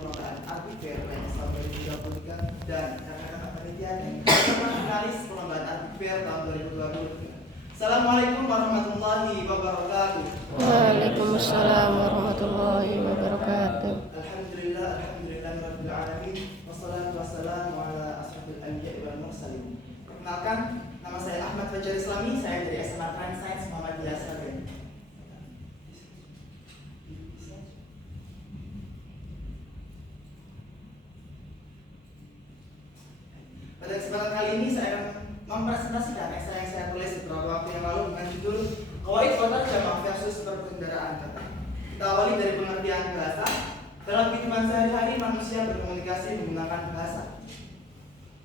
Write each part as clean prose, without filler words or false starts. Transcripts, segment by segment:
perlombaan Artifair PNS tahun 2023 dan rekan-rekan panitia dan finalis perlombaan Artifair tahun 2023. Assalamualaikum warahmatullahi wabarakatuh. Waalaikumsalam warahmatullahi wabarakatuh. Alhamdulillah rabbil alamin. Wassalatu wassalamu ala asrofil anbiya'i wal mursalin. Perkenalkan, nama saya Ahmad Fajar Islami, saya dari SMA Trans Science Muhammadiyah Sragen. Pada kesempatan kali ini saya akan mempresentasikan esai yang saya tulis beberapa waktu yang lalu dengan judul Qawaid Qatar Jamaah versus Perbendaharaan Kata. Kita awali dari pengertian bahasa. Dalam kehidupan sehari-hari manusia berkomunikasi menggunakan bahasa.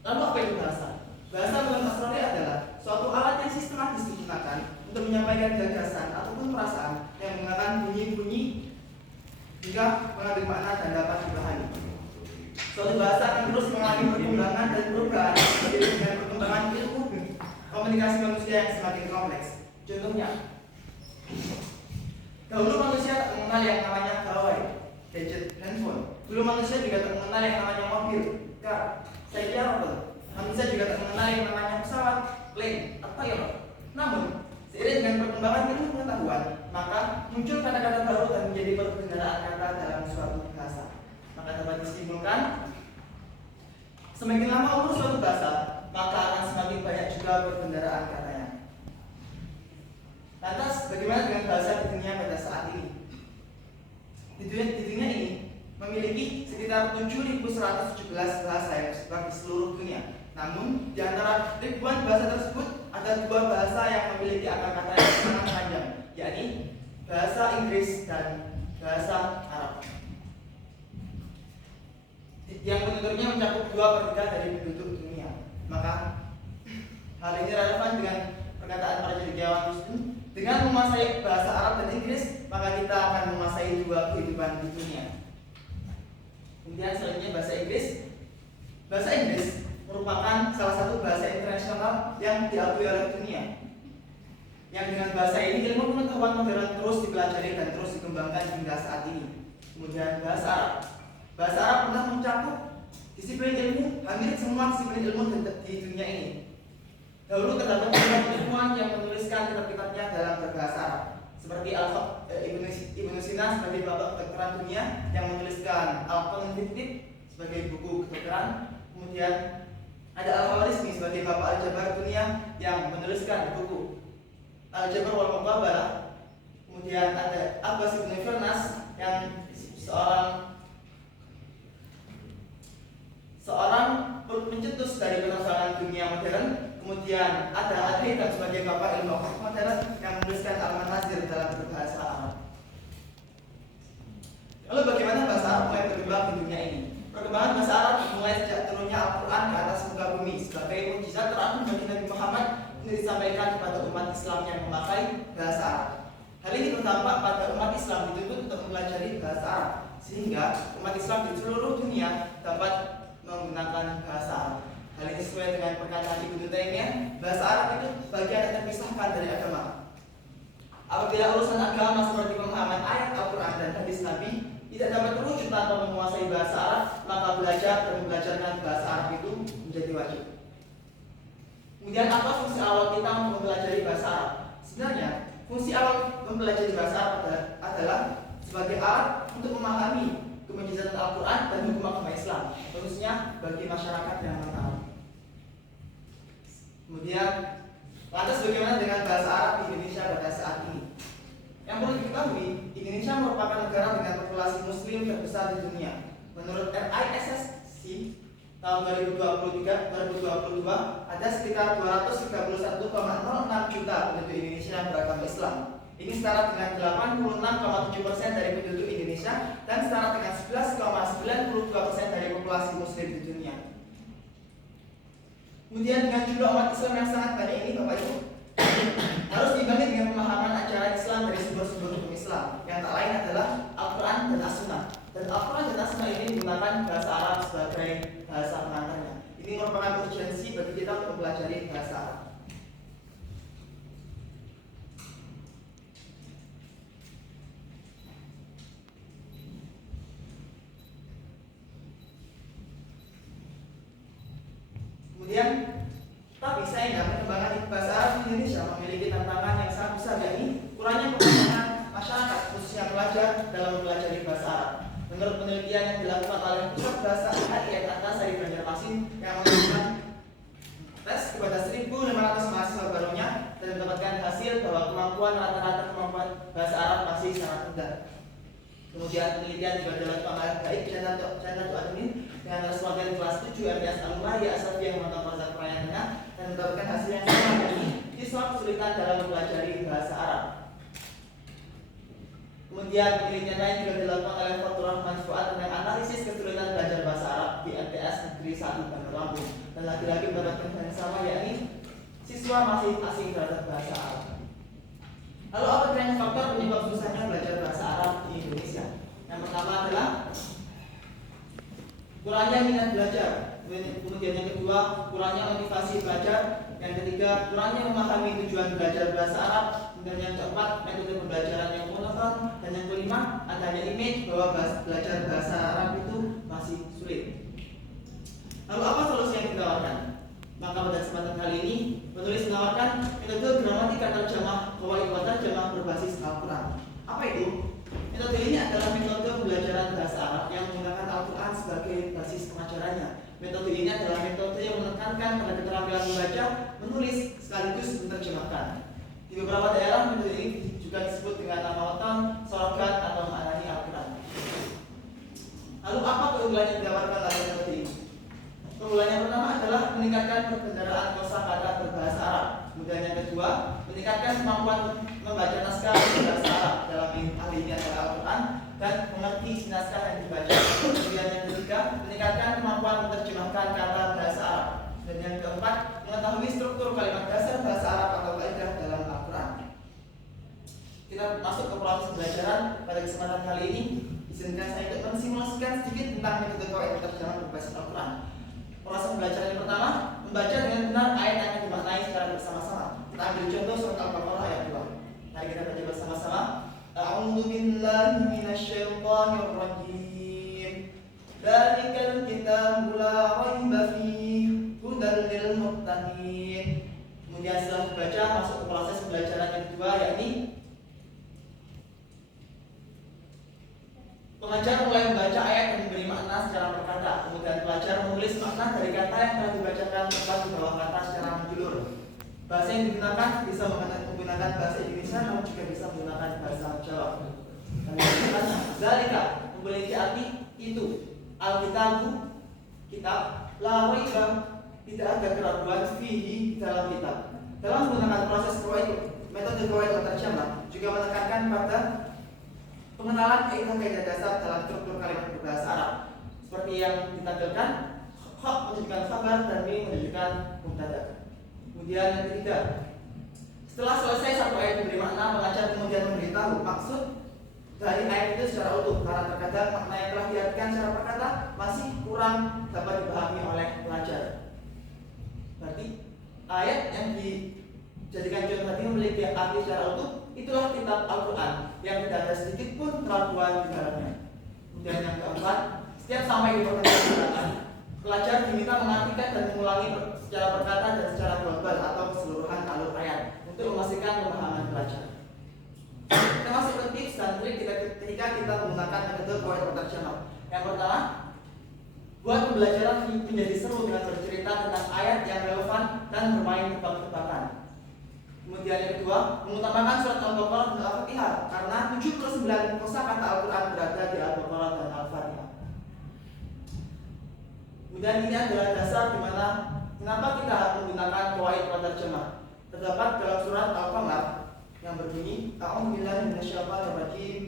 Lalu apa itu bahasa? Bahasa menurut Asrori adalah suatu alat yang sistematis digunakan untuk menyampaikan gagasan ataupun perasaan yang menggunakan bunyi-bunyi hingga mengandung makna dan dapat dipahami. Suatu bahasa akan terus mengalami perkembangan dan perubahan seiring dengan perkembangan ilmu komunikasi manusia yang semakin kompleks. Contohnya, dahulu manusia tak mengenal yang namanya gawai, gadget, handphone. Dulu manusia juga tak mengenal yang namanya mobil, car, cycle. Manusia juga tak mengenal yang namanya pesawat, plane, atau pilot. Namun, seiring dengan perkembangan ilmu pengetahuan, maka muncul kata-kata baru dan menjadi perbendaharaan kata dalam suatu bahasa. Maka dapat disimpulkan, semakin lama umur suatu bahasa, maka akan semakin banyak juga perbendaharaan katanya. Lantas, bagaimana dengan bahasa di dunia pada saat ini? Di dunia ini memiliki sekitar 7.117 bahasa yang tersebar di seluruh dunia. Namun, di antara ribuan bahasa tersebut ada dua bahasa yang memiliki akar kata yang sangat panjang, yakni bahasa Inggris dan bahasa Arab. Yang penuturnya mencakup 2/3 dari penduduk dunia. Maka hal ini relevan dengan perkataan para cendekiawan Muslim. Dengan menguasai bahasa Arab dan Inggris, maka kita akan menguasai dua kehidupan di dunia. Kemudian selanjutnya bahasa Inggris. Bahasa Inggris merupakan salah satu bahasa internasional yang diakui oleh dunia. Yang dengan bahasa ini ilmu pengetahuan modern terus dipelajari dan terus dikembangkan hingga saat ini. Kemudian bahasa Arab. Bahasa Arab pernah mencakup disiplin ilmu, hampir semua disiplin ilmu di dunia ini. Dahulu terdapat beberapa ilmuwan yang menuliskan kitab-kitabnya dalam berbahasa Arab, seperti Ibnu Sina sebagai bapak kedokteran dunia yang menuliskan Al-Qur'an sebagai buku kedokteran. Kemudian ada Al-Khwarizmi sebagai bapak aljabar dunia yang menuliskan buku Al-Jabr wal Muqabalah. Kemudian ada Abbas bin Firnas yang seorang pencetus dari penerbangan dunia modern. Kemudian ada Al-Haytham sebagai bapak ilmu modern yang menuliskan Al-Manazir dalam berbahasa Arab. Lalu bagaimana bahasa Arab mulai berkembang di dunia ini? Perkembangan bahasa Arab dimulai sejak turunnya Al-Quran ke atas muka bumi sebagai mukjizat teragung bagi Nabi Muhammad yang disampaikan kepada umat Islam yang memakai bahasa Arab. Hal ini berdampak pada umat Islam dituntut untuk mempelajari bahasa Arab, sehingga umat Islam di seluruh dunia dapat menggunakan bahasa Arab. Hal ini sesuai dengan perkataan Ibnu Taimiyah, bahasa Arab itu bagian yang terpisahkan dari agama. Apabila urusan agama seperti pemahaman ayat Al-Quran dan hadis Nabi tidak dapat terwujud tanpa menguasai bahasa Arab, maka belajar dan membelajarkan bahasa Arab itu menjadi wajib. Kemudian apa fungsi awal kita untuk mempelajari bahasa Arab? Sebenarnya, fungsi awal mempelajari bahasa Arab adalah sebagai alat untuk memahami kemujizatan Al-Quran dan hukum agama Islam, khususnya bagi masyarakat yang non-Arab. Kemudian, lantas bagaimana dengan bahasa Arab di Indonesia pada saat ini? Yang perlu diketahui, Indonesia merupakan negara dengan populasi Muslim terbesar di dunia. Menurut RISSC tahun 2022 ada sekitar 231,06 juta penduduk Indonesia yang beragama Islam. Ini setara dengan 86,7% dari penduduk Indonesia dan setara dengan 11,92% dari populasi Muslim di dunia. Kemudian dengan jumlah umat Islam yang sangat banyak ini, Bapak Ibu, harus diimbangi dengan pemahaman ajaran Islam dari sumber-sumber hukum Islam yang tak lain adalah Al-Quran dan As-Sunnah. Dan Al-Quran dan As-Sunnah ini menggunakan bahasa Arab sebagai bahasa pengantarnya. Ini merupakan urgensi bagi kita untuk mempelajari bahasa Arab. Menurut penelitian yang dilakukan oleh Pusat Bahasa HIN Antasari Banjarmasin yang melakukan tes kepada 1.500 mahasiswa barunya dan mendapatkan hasil bahwa kemampuan rata-rata kemampuan bahasa Arab masih sangat rendah. Kemudian penelitian juga dilakukan oleh Baik Janatu Admin dengan responden kelas 7 MTS Alumni Asal yang menonton proses perayaan tengah dan mendapatkan hasil yang sama, yakni siswa kesulitan dalam mempelajari bahasa Arab. Kemudian penelitian lain juga dilakukan oleh Fatur Rahman Fuad tentang analisis kesulitan belajar bahasa Arab di MTS Negeri 1 Bandar Lampung dan lagi-lagi mendapatkan hal yang sama, yakni siswa masih asing terhadap bahasa Arab. Lalu apa kiranya faktor penyebab susahnya belajar bahasa Arab di Indonesia? Yang pertama adalah kurangnya minat belajar. Kemudian yang kedua, kurangnya motivasi belajar. Yang ketiga, kurangnya memahami tujuan belajar bahasa Arab. Dan yang keempat, metode pembelajaran yang monoton. Dan yang kelima, adanya image bahwa belajar bahasa Arab itu masih sulit. Lalu apa solusi yang ditawarkan? Maka pada kesempatan kali ini, penulis menawarkan metode gramatika terjemah qawaid wa terjemah berbasis Al-Quran. Apa itu? Metode ini adalah metode pembelajaran bahasa Arab yang menggunakan Al-Quran sebagai basis pengajarannya. Metode ini adalah metode yang menekankan pada keterampilan membaca, menulis, sekaligus menerjemahkan. Di beberapa daerah metode ini juga disebut dengan nama weton, sorogan, atau ma'ani Al-Quran. Lalu apa keunggulan yang ditawarkan oleh metode ini? Keunggulan yang pertama adalah meningkatkan perbendaharaan kosakata berbahasa Arab. Kemudian yang kedua, meningkatkan kemampuan membaca naskah berbahasa Arab dalam hal ini adalah Al-Quran dan mengerti isi naskah yang dibaca. Kemudian yang ketiga, meningkatkan kemampuan menerjemahkan kata bahasa Arab. Dan yang keempat, mengetahui struktur kalimat dasar bahasa Arab atau kaidah dalam Al-Quran. Kita masuk ke proses pembelajaran pada kesempatan kali ini. Izinkan saya untuk mensimulasikan sedikit tentang metode qawaid terjemah berbasis Al-Quran. Proses pembelajaran yang pertama, membaca dengan benar ayat yang dimaknai secara bersama-sama. Kita ambil contoh surat Al-Baqarah ayat 2. Mari kita baca bersama-sama. A'udzu billahi minasyaitonir rajim. Dzalikal kitabu la raiba fihi hudal lil muttaqin. Kemudian setelah dibaca masuk ke proses pembelajaran yang kedua, yakni pengajar mulai membaca ayat dan memberi makna secara berkata. Kemudian pelajar menulis makna dari kata yang telah dibacakan tepat di bawah kata secara menjulur. Bahasa yang digunakan bisa menggunakan bahasa Indonesia, namun juga bisa menggunakan bahasa Jawa. Dan yang ketiga, zalika memiliki arti itu. Al-kitabu, kitab, la raiba, tidak ada keraguan fihi dalam kitab. Dalam menggunakan proses metode qawaid terjemah juga menekankan pada pengenalan kaidah dasar dalam struktur kalimat berbahasa Arab, seperti yang ditampilkan kha menunjukkan khabar dan mim menunjukkan mubtada. Kemudian yang ketiga, setelah selesai satu ayat memberi makna, pengajar kemudian memberitahu maksud dari ayat itu secara utuh, karena terkadang makna yang telah diartikan secara perkata masih kurang dapat dipahami oleh pelajar. Berarti ayat yang dijadikan contoh tadi memiliki arti secara utuh. Itulah kitab Al-Quran yang tidak ada sedikit pun keraguan di dalamnya. Kemudian yang keempat, setiap sampai di perkataan, pelajar diminta mengartikan dan mengulangi secara perkata dan secara global atau keseluruhan alur ayat untuk memastikan pemahaman pelajar. Kita masuk ke tips dan trik ketika kita menggunakan metode qawaid terjemah. Yang pertama, buat pembelajaran menjadi seru dengan bercerita tentang ayat yang relevan dan bermain tebak-tebakan. Kemudian yang kedua, mengutamakan surat Al-Baqarah dan Al-Fatihah karena 79 kosakata Al-Quran berada di Al-Baqarah dan Al-Fatihah. Kemudian ini adalah dasar di mana kenapa kita harus menggunakan qawaid terjemah. Terdapat dalam surat Al-Qamar yang berbunyi, A'udzu billahi minasyaitonir rajim.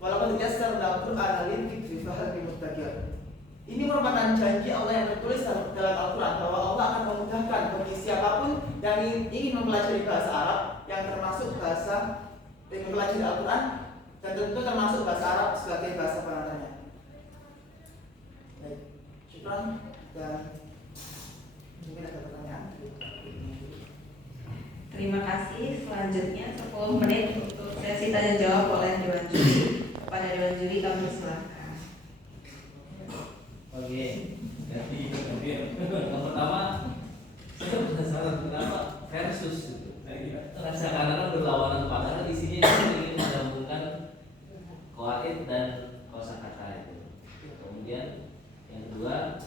Walaqad yassarna al-Qur'ana lil-dzikri fahal min muddakir. Ini merupakan janji Allah yang tertulis dalam Al-Quran bahwa Allah akan memudahkan bagi siapapun yang ingin mempelajari bahasa Arab, yang termasuk bahasa yang mempelajari Al-Quran dan tentu termasuk bahasa Arab sebagai bahasa pengantarnya. Baik, syukran dan mungkin ada pertanyaan. Terima kasih. Selanjutnya 10 menit untuk sesi tanya jawab oleh Dewan Juri. Kepada Dewan Juri kami silakan. Oke, jadi yang pertama saya penasaran kenapa versus itu. Rasa karena berlawanan padahal isinya ingin menggabungkan qawaid dan kosakata itu. Kemudian yang kedua,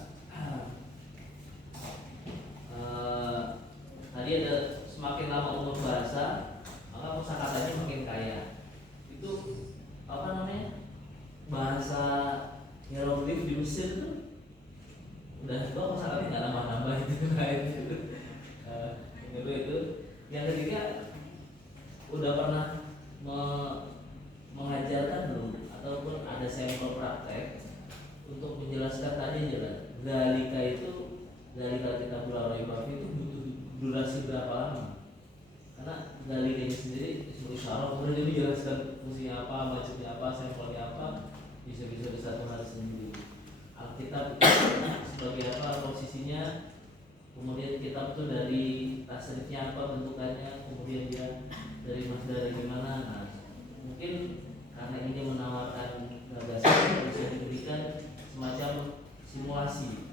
tadi ada semakin lama umur bahasa maka kosakatanya makin kaya. Itu apa namanya, bahasa hieroglif di Mesir itu udah tua kosakatanya nggak nambah-nambah itu itu. Yang ketiga, udah pernah mengajarkan belum ataupun ada sampel praktek untuk menjelaskan tadi jalan Zalika itu, Zalika kita Raibah itu butuh durasi berapa lama? Karena Zalikanya sendiri sebagai syarat kemudian dijelaskan fungsinya apa, maksudnya apa, sampelnya apa, bisa-bisa di satu hari sendiri. Alkitab sebagai apa posisinya, kemudian kitab itu dari tasrifnya apa bentukannya, kemudian dia dari masdar gimana. Nah, mungkin karena ini menawarkan gagasan bisa diberikan semacam simulasi.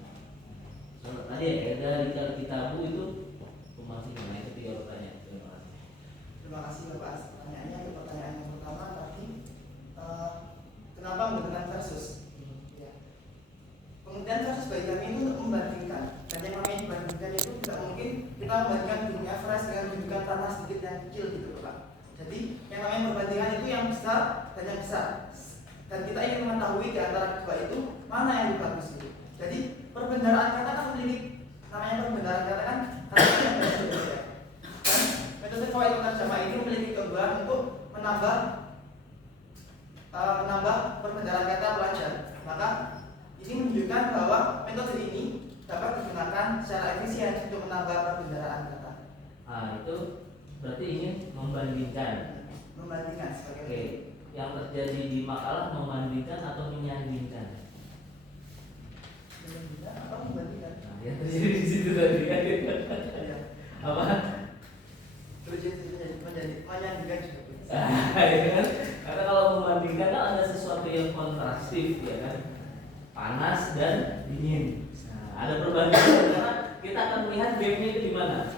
Tadi ya dari kitabu itu pemahaman itu 3 pertanyaan. Terima kasih Bapak atas pertanyaannya. Ke pertanyaan yang pertama tadi, kenapa menggunakan versus? Ya. Pengertian versus bagi kami itu untuk membandingkan. Dan yang namanya dibandingkan itu tidak mungkin kita membandingkan gunung Everest dengan gunungan tanah sedikit yang kecil gitu Bapak. Jadi yang namanya perbandingan itu yang besar dan yang besar. Dan kita ingin mengetahui di antara kedua itu mana yang lebih bagus gitu. Jadi perbendaharaan kata kan memiliki namanya perbendaharaan kata kan katanya yang berbeda. Dan metode Qawaid Tarjamah ini memiliki keunggulan untuk menambah perbendaharaan kata pelajar. Maka ini menunjukkan bahwa metode ini dapat digunakan secara efisien untuk menambah perbendaharaan kata. Nah, itu berarti ingin membandingkan. Membandingkan sebagai Oke, yang terjadi di makalah membandingkan atau menyandingkan? membandingkan atau membandingkan. Nah, yang terjadi di situ tadi kan? Ya. Apa? Terjadi menyandingkan juga. Ya kan? Karena kalau membandingkan kan ada sesuatu yang kontrastif, ya kan? Panas dan dingin. Nah, ada perbandingan karena kita akan melihat gapnya itu di mana.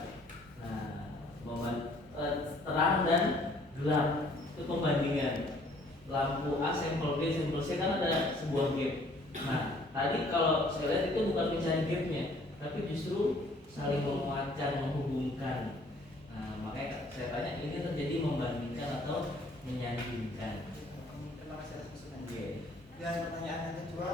Nah, terang dan gelap itu pembandingan. Lampu A sampel B sampel C kan ada sebuah gap. Nah, tadi kalau saya lihat itu bukan mencari gapnya, tapi justru saling menguatkan, menghubungkan. Nah, makanya saya tanya ini terjadi membandingkan atau menyandingkan. Terima kasih atas pertanyaan. Oke. Dan pertanyaan yang kedua,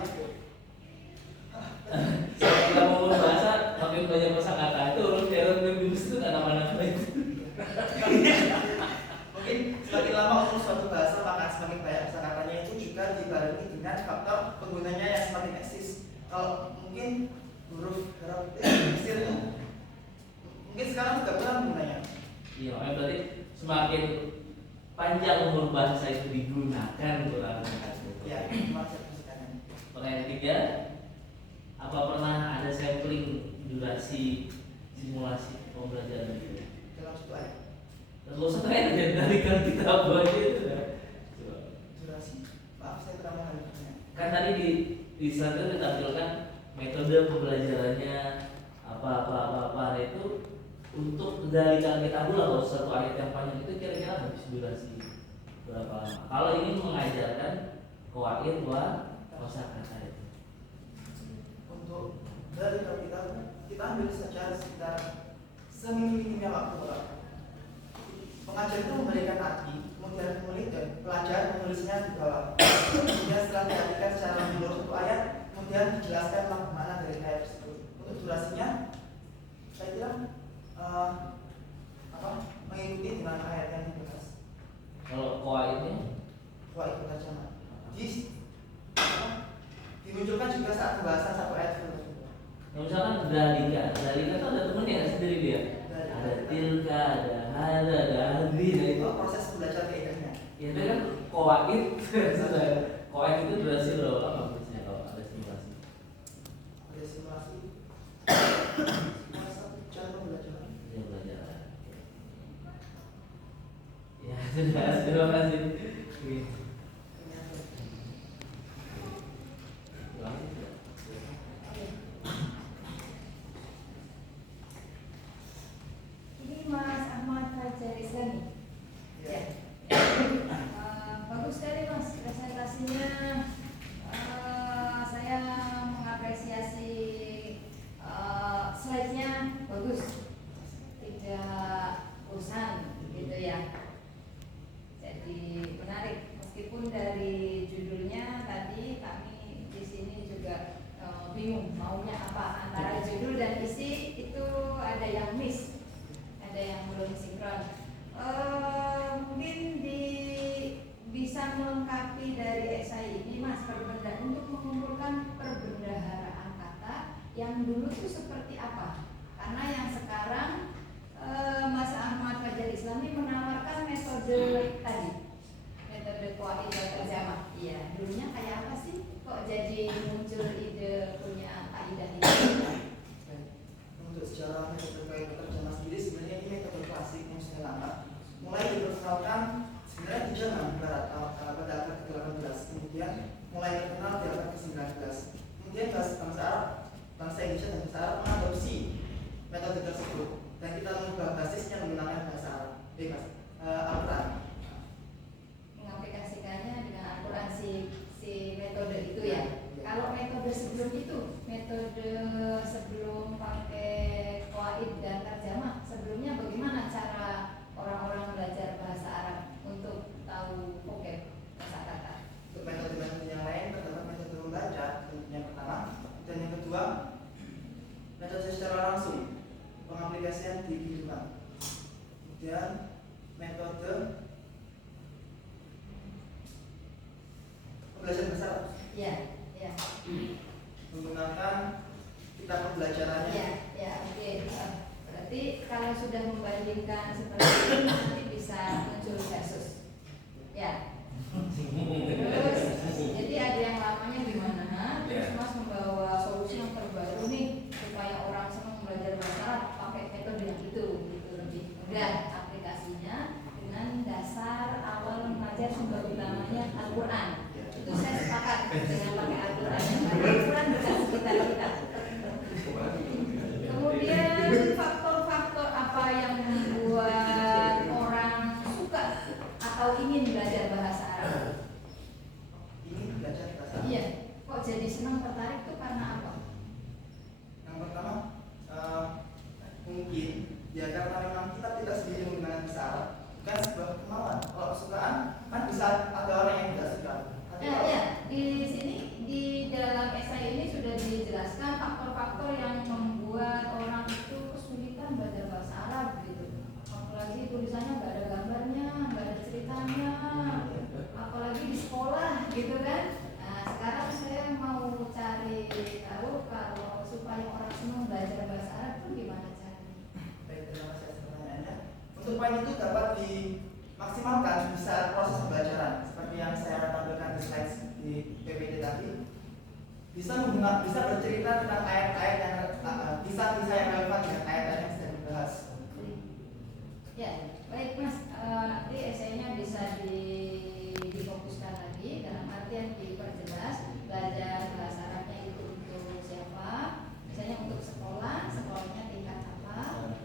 Kalau kita mau bahasa makin banyak kosakata itu urut itu kan nama-nama itu. mungkin semakin lama umur suatu bahasa maka semakin banyak kosakatanya itu juga dibarengi dengan faktor penggunanya yang semakin eksis. Kalau mungkin huruf Mesir itu mungkin sekarang sudah pernah menggunanya. Iya, makanya berarti semakin panjang umur bahasa itu digunakan kurang lebih. Ya, terima kasih atas pertanyaan. Pertanyaan 3, apa pernah ada sampling durasi simulasi pembelajaran itu? Dalam satu ayat. Terus saya dari kan kita buat itu. Durasi. Maaf saya kurang memahami pertanyaan. Kan tadi di slide itu ditampilkan metode pembelajarannya apa itu untuk dari kita kalau satu ayat yang panjang itu kira-kira habis durasi berapa lama? Kalau ini mengajarkan qawaid wa kosakata itu. Untuk dari kalau kita ambil saja sekitar seminim-minimnya waktu Bapak. Pengajar itu memberikan arti, kemudian murid dan pelajar menulisnya di bawah. Kemudian setelah diartikan secara menyeluruh satu ayat, kemudian dijelaskan makna dari ayat tersebut. Untuk durasinya, saya kira mengikuti dengan ayat yang dibahas. Kalau qawaidnya Qawaid Tarjamah. Dimunculkan juga saat pembahasan satu ayat tersebut. misalkan dalika itu ada temennya nggak sendiri dia? Ada tilka, ada hada, ada hadri, nah itu Proses belajar kaidahnya. ya itu kan qawaid. Qawaid itu durasi berapa lama biasanya kalau ada simulasi? Ada simulasi. Satu jam pembelajaran. Dia belajar. Ya sudah, terima kasih. Oke. Ini Mas Ahmad Fajar Islami. Ya. Bagus sekali Mas presentasinya, maunya apa antara judul dan isi itu ada yang miss, ada yang belum sinkron. Mungkin bisa melengkapi dari esai ini Mas untuk mengumpulkan perbendaharaan kata yang dulu itu seperti apa, karena yang sekarang Mas Ahmad Fajar Islami menawarkan metode tadi, metode qawaid dan terjemah. Iya, dulunya kayak apa sih kok jadi muncul ide punya kaidah ini? Untuk secara metode qawaid terjemah sendiri sebenarnya ini metode klasik yang sudah lama, mulai diperkenalkan sebenarnya di Jerman Barat pada abad ke-18, kemudian mulai terkenal di abad ke-19. Kemudian bangsa Arab, bangsa Indonesia dan bangsa Arab mengadopsi metode tersebut dan kita mengubah basisnya menggunakan bahasa Arab, Al-Quran. Mengaplikasikannya dengan Al-Quran si metode itu ya. Kalau metode sebelum itu, metode sebelum pakai qawaid dan terjemah, sebelumnya bagaimana cara orang-orang belajar bahasa Arab untuk tahu kosakata? Untuk metode-metode yang lain terdapat metode membaca yang pertama, dan yang kedua metode secara langsung pengaplikasian di kehidupan. Kemudian metode pembelajaran bahasa Arab. Ya, ya. Menggunakan kitab pembelajarannya. Ya, ya, oke. Berarti kalau sudah membandingkan seperti itu nanti bisa muncul versus. Ya. Terus, jadi ada yang lamanya gimana? Terus Mas membawa solusi yang terbaru nih supaya orang senang belajar bahasa Arab pakai metode yang itu, gitu lebih mudah aplikasinya dengan dasar awal mengajar sumber utamanya Al-Quran. Itu saya sepakat dengan pakai Al-Quran. Karena Al-Quran dekat sekitar kita. Kemudian faktor-faktor apa yang membuat orang suka atau ingin belajar bahasa Arab? Ini belajar bahasa Arab. Iya, kok jadi senang tertarik itu karena apa? Yang pertama, mungkin ya karena memang kita tidak sendiri menggunakan bahasa Arab, bukan sebuah kemauan. Kalau kesukaan kan bisa ada orang yang tidak suka. Ya, di sini di dalam esai ini sudah dijelaskan faktor-faktor yang membuat orang itu kesulitan belajar bahasa Arab gitu. Apalagi tulisannya nggak ada gambarnya, nggak ada ceritanya, apalagi di sekolah gitu kan. Nah, sekarang saya mau cari tahu kalau supaya orang senang belajar bahasa Arab itu gimana caranya? Baik, terima kasih atas pertanyaannya. Untuk poin itu dapat dimaksimalkan bisa proses pembelajaran seperti yang saya tampilkan di slide di PPT tadi. Bisa bercerita tentang ayat-ayat yang kisah-kisah yang relevan dengan ayat-ayat yang sedang dibahas. Ya, baik Mas, nanti esainya bisa difokuskan lagi dalam artian diperjelas belajar bahasa Arabnya itu untuk siapa, misalnya untuk sekolah, sekolahnya tingkat apa,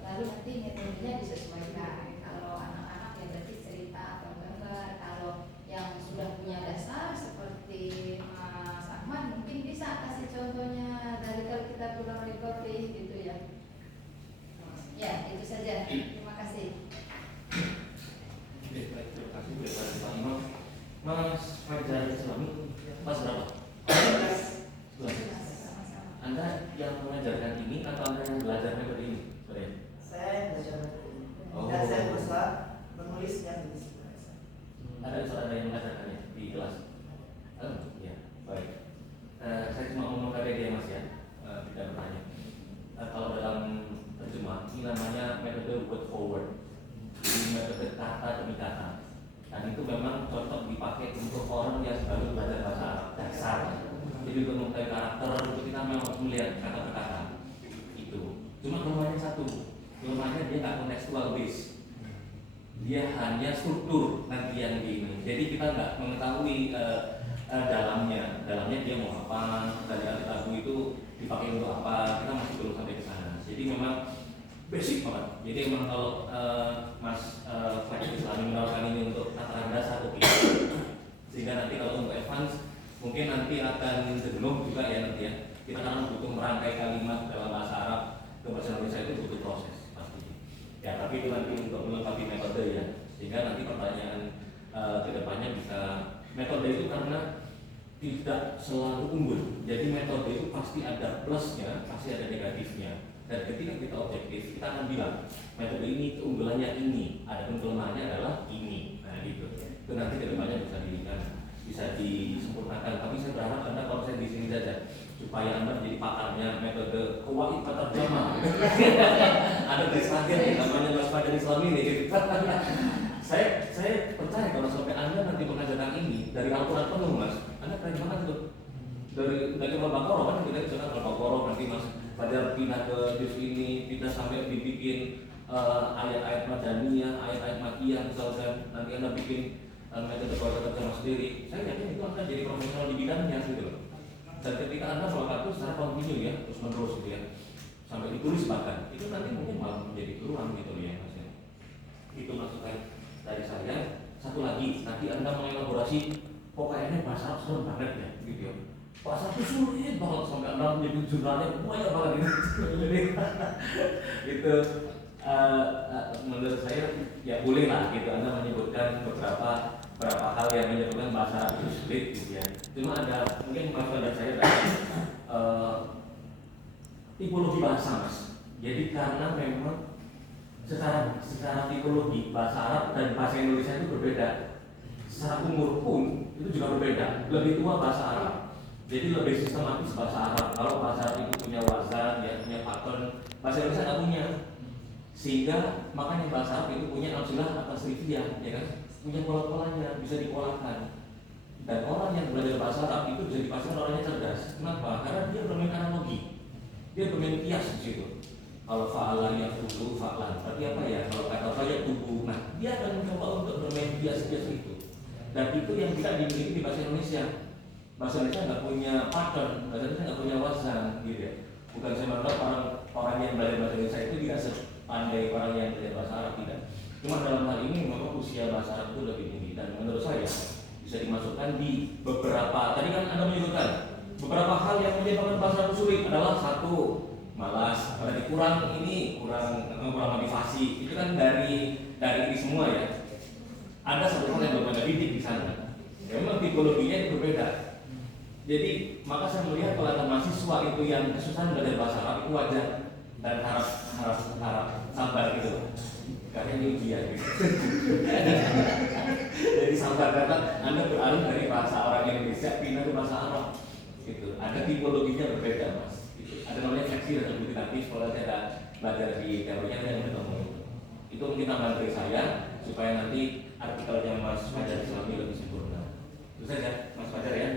lalu nanti metodenya disesuaikan. Kalau anak-anak ya berarti cerita atau gambar, kalau yang sudah punya dasar seperti Mas Ahmad mungkin bisa kasih contohnya dari kalau kita pulang reporting gitu ya. Ya, itu saja. Terima kasih. Baik, terima kasih kepada Pak Imam. Mas Fajar Islami, kelas berapa? 12. Anda yang mengajarkan ini atau Anda yang belajar metode ini? Sorry. Saya yang belajar Oh. dan saya berusaha menulisnya di situ. Ada saudara yang mengajarkannya di kelas? Ya, baik. Saya cuma ngomong tadi dia Mas ya, tidak bertanya. Kalau dalam terjemah ini namanya metode word forward, jadi metode kata demi kata. Dan itu memang cocok dipakai untuk orang yang baru belajar bahasa Arab dasar. Jadi untuk mengetahui karakter itu kita memang harus melihat kata per kata itu. Cuma kelemahannya satu, kelemahannya dia nggak kontekstual base. Dia hanya struktur nanti yang di ini. Jadi kita nggak mengetahui dalamnya dia mau apa, dari lagu itu dipakai untuk apa, kita masih belum sampai ke sana. Jadi memang basic banget. Jadi memang kalau Mas Fajar Islami menawarkan ini untuk tataran dasar oke. Sehingga nanti kalau untuk advance mungkin nanti akan jenuh juga ya nanti ya. Kita kan butuh merangkai kalimat dalam bahasa Arab ke bahasa Indonesia itu butuh proses pasti. Ya tapi itu nanti untuk melengkapi metode ya. Sehingga nanti pertanyaan kedepannya bisa metode itu karena tidak selalu unggul. Jadi metode itu pasti ada plusnya, pasti ada negatifnya. Dan ketika kita objektif, kita akan bilang metode ini keunggulannya ini, ada kelemahannya adalah ini. Nah gitu. Itu nanti kedepannya bisa disempurnakan. Tapi saya berharap Anda kalau saya di sini saja supaya Anda menjadi pakarnya metode kawaid terjemah. Ada bagian namanya Mas Fajar Islam ini. Gitu. saya percaya kalau sampai Anda nanti mengajarkan ini dari Al-Quran penuh Mas, Anda keren banget tuh. Dari Al-Baqarah kan kita bicara Al-Baqarah, nanti Mas Fajar pindah ke juz ini, pindah sampai dibikin ayat-ayat madaniyah, ayat-ayat makiyah misalkan, nanti Anda bikin metode kawaid terjemah sendiri. Saya yakin itu akan jadi profesional di bidangnya gitu loh. Dan ketika Anda melakukan itu secara kontinu ya, terus menerus gitu ya, sampai ditulis bahkan, itu nanti mungkin malah menjadi peluang gitu ya Mas ya. Itu maksudnya dari saya. Satu lagi, nanti Anda mengelaborasi pokoknya bahasa Arab serem banget ya gitu ya. Bahasa itu sulit banget sampai Anda menyebut jurnalnya banyak banget gitu. Itu menurut saya ya boleh lah gitu Anda menyebutkan beberapa hal yang menyebutkan bahasa Arab itu sulit gitu ya. Cuma ada mungkin masalah dari saya tadi tipologi bahasa Mas. Jadi karena memang secara tipologi bahasa Arab dan bahasa Indonesia itu berbeda. Secara umur pun itu juga berbeda. Lebih tua bahasa Arab, jadi lebih sistematis bahasa Arab. Kalau bahasa Arab itu punya wazan, ya punya pattern, bahasa Indonesia tidak punya. Sehingga makanya bahasa Arab itu punya amsilah atas rifiyah, ya kan? Punya pola-polanya, bisa dipolakan. Dan orang yang belajar bahasa Arab itu bisa dipastikan orangnya cerdas. Kenapa? Karena dia bermain analogi, dia bermain kias di situ. Kalau fa'ala yang tubuh fa'lan, berarti apa ya? Kalau kata saya tubuh, nah dia akan mencoba untuk bermain kias-kias itu. Dan itu yang tidak dimiliki di bahasa Indonesia. Bahasa Indonesia nggak punya pattern, bahasa Indonesia nggak punya wazan, gitu ya. Bukan saya menganggap orang yang belajar bahasa Indonesia itu tidak sepandai orang yang belajar bahasa Arab, tidak. Cuma dalam hal ini memang usia bahasa Arab itu lebih tinggi dan menurut saya bisa dimasukkan di beberapa. Tadi kan Anda menyebutkan beberapa hal yang menyebabkan bahasa Arab sulit adalah satu, malas, berarti kurang motivasi. Itu kan dari ini semua ya. Ada satu hal yang belum ada didik di sana. Ya, memang tipologinya itu berbeda. Jadi maka saya melihat kalau ada mahasiswa itu yang kesusahan belajar bahasa Arab itu wajar dan harap sabar gitu. Karena ini ujian gitu. Jadi sabar karena Anda beralih dari bahasa orang Indonesia pindah ke bahasa Arab. Gitu. Ada tipologinya berbeda Mas. Ada namanya fleksi dan kuantitatif. Kalau saya ada belajar di teorinya yang ketemu itu mungkin tambahan dari saya supaya nanti artikelnya Mas Fajar Islami lebih sempurna. Itu saja Mas Fajar ya.